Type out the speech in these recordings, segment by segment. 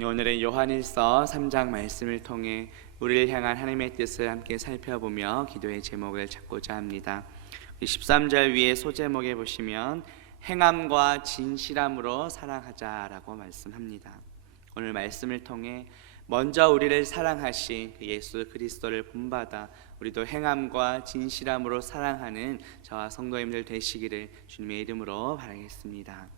오늘은 요한일서 3장 말씀을 통해 우리를 향한 하나님의 뜻을 함께 살펴보며 기도의 제목을 찾고자 합니다. 13절 위에 소제목에 보시면 행함과 진실함으로 사랑하자라고 말씀합니다. 오늘 말씀을 통해 먼저 우리를 사랑하신 예수 그리스도를 본받아 우리도 행함과 진실함으로 사랑하는 저와 성도님들 되시기를 주님의 이름으로 바라겠습니다.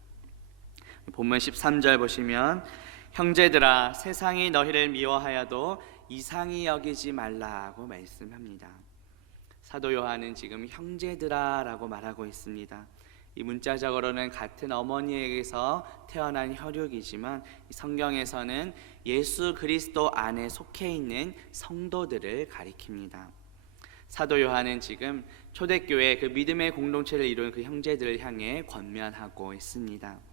본문 13절 보시면 형제들아 세상이 너희를 미워하여도 이상히 여기지 말라고 말씀합니다. 사도 요한은 지금 형제들아 라고 말하고 있습니다. 이 문자적으로는 같은 어머니에게서 태어난 혈육이지만 성경에서는 예수 그리스도 안에 속해 있는 성도들을 가리킵니다. 사도 요한은 지금 초대교회 그 믿음의 공동체를 이룬 그 형제들을 향해 권면하고 있습니다.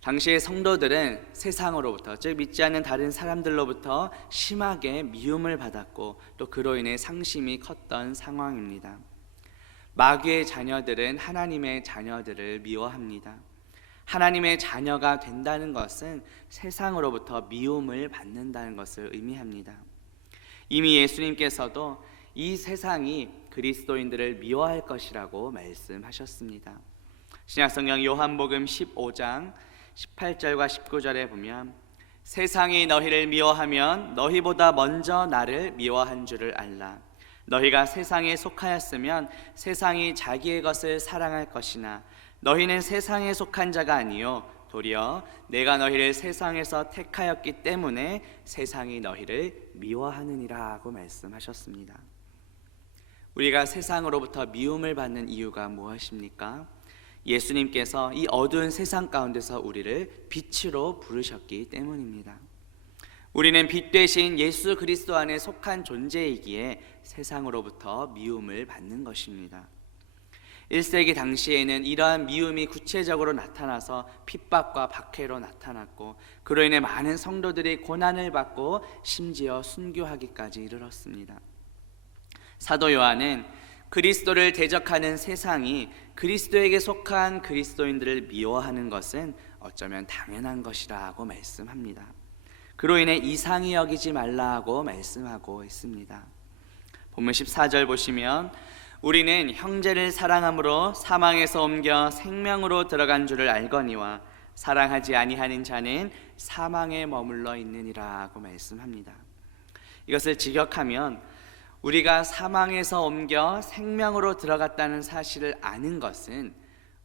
당시의 성도들은 세상으로부터, 즉 믿지 않는 다른 사람들로부터 심하게 미움을 받았고 또 그로 인해 상심이 컸던 상황입니다. 마귀의 자녀들은 하나님의 자녀들을 미워합니다. 하나님의 자녀가 된다는 것은 세상으로부터 미움을 받는다는 것을 의미합니다. 이미 예수님께서도 이 세상이 그리스도인들을 미워할 것이라고 말씀하셨습니다. 신약성경 요한복음 15장 18절과 19절에 보면 세상이 너희를 미워하면 너희보다 먼저 나를 미워한 줄을 알라. 너희가 세상에 속하였으면 세상이 자기의 것을 사랑할 것이나 너희는 세상에 속한 자가 아니요 도리어 내가 너희를 세상에서 택하였기 때문에 세상이 너희를 미워하느니라 하고 말씀하셨습니다. 우리가 세상으로부터 미움을 받는 이유가 무엇입니까? 예수님께서 이 어두운 세상 가운데서 우리를 빛으로 부르셨기 때문입니다. 우리는 빛 대신 예수 그리스도 안에 속한 존재이기에 세상으로부터 미움을 받는 것입니다. 1세기 당시에는 이러한 미움이 구체적으로 나타나서 핍박과 박해로 나타났고 그로 인해 많은 성도들이 고난을 받고 심지어 순교하기까지 이르렀습니다. 사도 요한은 그리스도를 대적하는 세상이 그리스도에게 속한 그리스도인들을 미워하는 것은 어쩌면 당연한 것이라고 말씀합니다. 그로 인해 이상히 여기지 말라고 말씀하고 있습니다. 본문 14절 보시면 우리는 형제를 사랑함으로 사망에서 옮겨 생명으로 들어간 줄을 알거니와 사랑하지 아니하는 자는 사망에 머물러 있느니라고 말씀합니다. 이것을 직역하면 우리가 사망에서 옮겨 생명으로 들어갔다는 사실을 아는 것은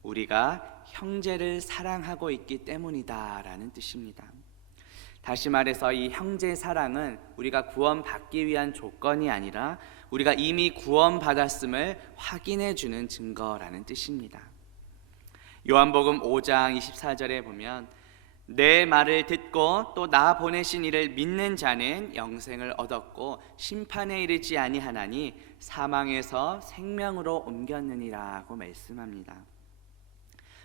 우리가 형제를 사랑하고 있기 때문이다라는 뜻입니다. 다시 말해서 이 형제 사랑은 우리가 구원받기 위한 조건이 아니라 우리가 이미 구원받았음을 확인해 주는 증거라는 뜻입니다. 요한복음 5장 24절에 보면 내 말을 듣고 또 나 보내신 이를 믿는 자는 영생을 얻었고 심판에 이르지 아니하나니 사망에서 생명으로 옮겼느니라고 말씀합니다.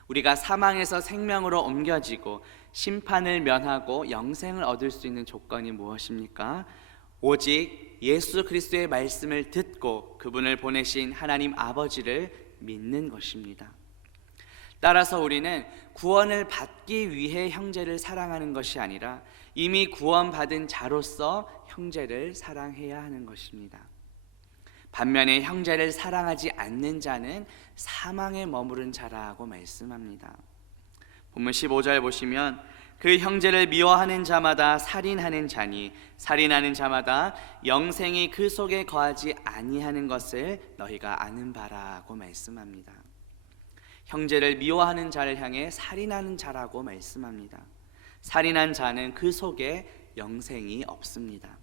우리가 사망에서 생명으로 옮겨지고 심판을 면하고 영생을 얻을 수 있는 조건이 무엇입니까? 오직 예수 그리스도의 말씀을 듣고 그분을 보내신 하나님 아버지를 믿는 것입니다. 따라서 우리는 구원을 받기 위해 형제를 사랑하는 것이 아니라 이미 구원받은 자로서 형제를 사랑해야 하는 것입니다. 반면에 형제를 사랑하지 않는 자는 사망에 머무른 자라고 말씀합니다. 본문 15절 보시면 그 형제를 미워하는 자마다 살인하는 자니 살인하는 자마다 영생이 그 속에 거하지 아니하는 것을 너희가 아는 바라고 말씀합니다. 형제를 미워하는 자를 향해 살인하는 자라고 말씀합니다. 살인한 자는 그 속에 영생이 없습니다.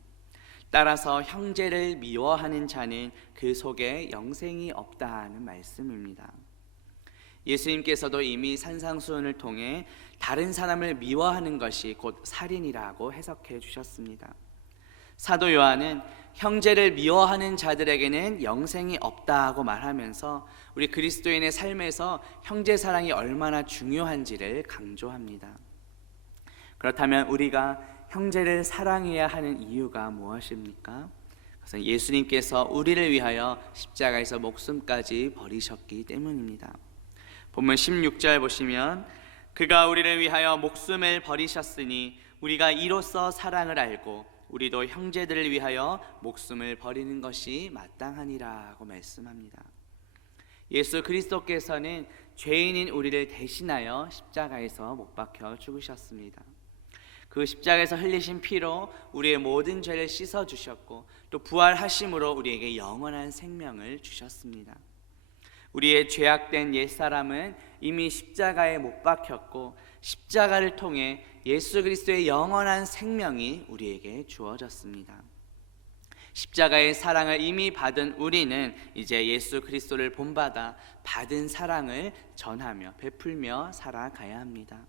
따라서 형제를 미워하는 자는 그 속에 영생이 없다는 말씀입니다. 예수님께서도 이미 산상수훈을 통해 다른 사람을 미워하는 것이 곧 살인이라고 해석해 주셨습니다. 사도 요한은 형제를 미워하는 자들에게는 영생이 없다고 말하면서 우리 그리스도인의 삶에서 형제 사랑이 얼마나 중요한지를 강조합니다. 그렇다면 우리가 형제를 사랑해야 하는 이유가 무엇입니까? 그것은 예수님께서 우리를 위하여 십자가에서 목숨까지 버리셨기 때문입니다. 본문 16절 보시면 그가 우리를 위하여 목숨을 버리셨으니 우리가 이로써 사랑을 알고 우리도 형제들을 위하여 목숨을 버리는 것이 마땅하니라고 말씀합니다. 예수 그리스도께서는 죄인인 우리를 대신하여 십자가에서 못 박혀 죽으셨습니다. 그 십자가에서 흘리신 피로 우리의 모든 죄를 씻어 주셨고 또 부활하심으로 우리에게 영원한 생명을 주셨습니다. 우리의 죄악된 옛사람은 이미 십자가에 못 박혔고 십자가를 통해 예수 그리스도의 영원한 생명이 우리에게 주어졌습니다. 십자가의 사랑을 이미 받은 우리는 이제 예수 그리스도를 본받아 받은 사랑을 전하며 베풀며 살아가야 합니다.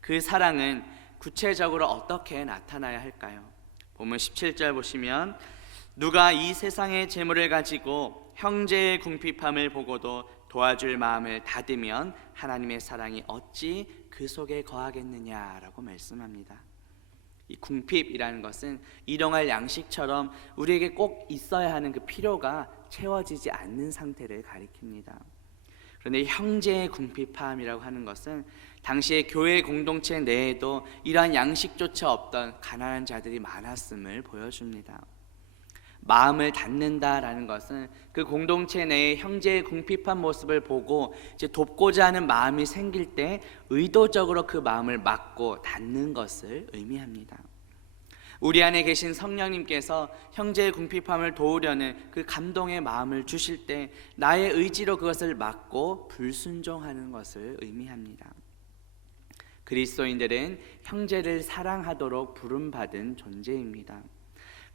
그 사랑은 구체적으로 어떻게 나타나야 할까요? 본문 17절 보시면 누가 이 세상의 재물을 가지고 형제의 궁핍함을 보고도 도와줄 마음을 닫으면 하나님의 사랑이 어찌 그 속에 거하겠느냐라고 말씀합니다. 이 궁핍이라는 것은 일용할 양식처럼 우리에게 꼭 있어야 하는 그 필요가 채워지지 않는 상태를 가리킵니다. 그런데 형제의 궁핍함이라고 하는 것은 당시의 교회 공동체 내에도 이러한 양식조차 없던 가난한 자들이 많았음을 보여줍니다. 마음을 닫는다라는 것은 그 공동체 내에 형제의 궁핍한 모습을 보고 이제 돕고자 하는 마음이 생길 때 의도적으로 그 마음을 막고 닫는 것을 의미합니다. 우리 안에 계신 성령님께서 형제의 궁핍함을 도우려는 그 감동의 마음을 주실 때 나의 의지로 그것을 막고 불순종하는 것을 의미합니다. 그리스도인들은 형제를 사랑하도록 부름받은 존재입니다.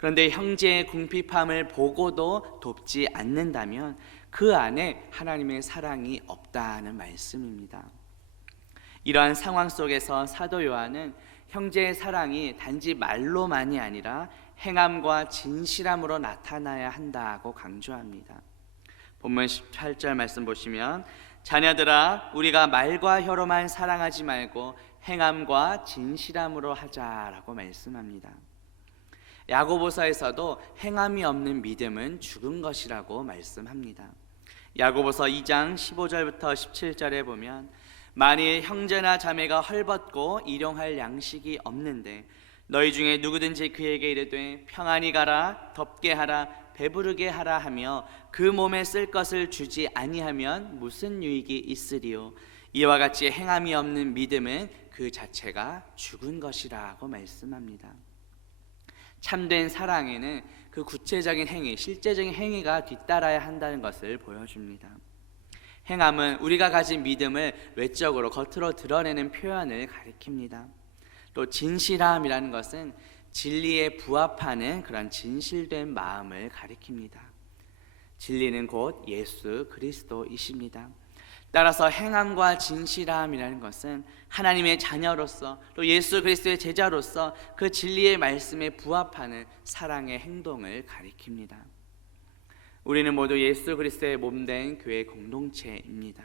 그런데 형제의 궁핍함을 보고도 돕지 않는다면 그 안에 하나님의 사랑이 없다는 말씀입니다. 이러한 상황 속에서 사도 요한은 형제의 사랑이 단지 말로만이 아니라 행함과 진실함으로 나타나야 한다고 강조합니다. 본문 18절 말씀 보시면 자녀들아 우리가 말과 혀로만 사랑하지 말고 행함과 진실함으로 하자라고 말씀합니다. 야고보서에서도 행함이 없는 믿음은 죽은 것이라고 말씀합니다. 야고보서 2장 15절부터 17절에 보면 만일 형제나 자매가 헐벗고 일용할 양식이 없는데 너희 중에 누구든지 그에게 이르되 평안히 가라 덥게 하라 배부르게 하라 하며 그 몸에 쓸 것을 주지 아니하면 무슨 유익이 있으리요. 이와 같이 행함이 없는 믿음은 그 자체가 죽은 것이라고 말씀합니다. 참된 사랑에는 그 구체적인 행위, 실제적인 행위가 뒤따라야 한다는 것을 보여줍니다. 행함은 우리가 가진 믿음을 외적으로 겉으로 드러내는 표현을 가리킵니다. 또 진실함이라는 것은 진리에 부합하는 그런 진실된 마음을 가리킵니다. 진리는 곧 예수 그리스도이십니다. 따라서 행함과 진실함이라는 것은 하나님의 자녀로서 또 예수 그리스도의 제자로서 그 진리의 말씀에 부합하는 사랑의 행동을 가리킵니다. 우리는 모두 예수 그리스도의 몸된 교회 공동체입니다.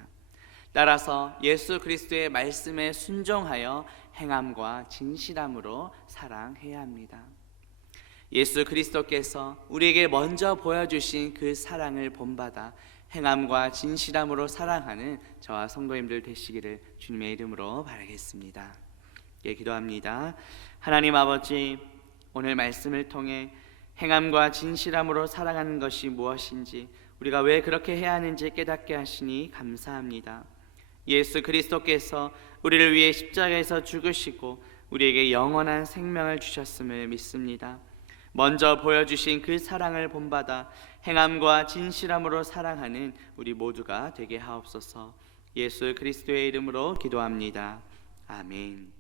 따라서 예수 그리스도의 말씀에 순종하여 행함과 진실함으로 사랑해야 합니다. 예수 그리스도께서 우리에게 먼저 보여주신 그 사랑을 본받아 행함과 진실함으로 사랑하는 저와 성도님들 되시기를 주님의 이름으로 바라겠습니다. 예, 기도합니다. 하나님 아버지, 오늘 말씀을 통해 행함과 진실함으로 사랑하는 것이 무엇인지 우리가 왜 그렇게 해야 하는지 깨닫게 하시니 감사합니다. 예수 그리스도께서 우리를 위해 십자가에서 죽으시고 우리에게 영원한 생명을 주셨음을 믿습니다. 먼저 보여주신 그 사랑을 본받아 행함과 진실함으로 사랑하는 우리 모두가 되게 하옵소서. 예수 그리스도의 이름으로 기도합니다. 아멘.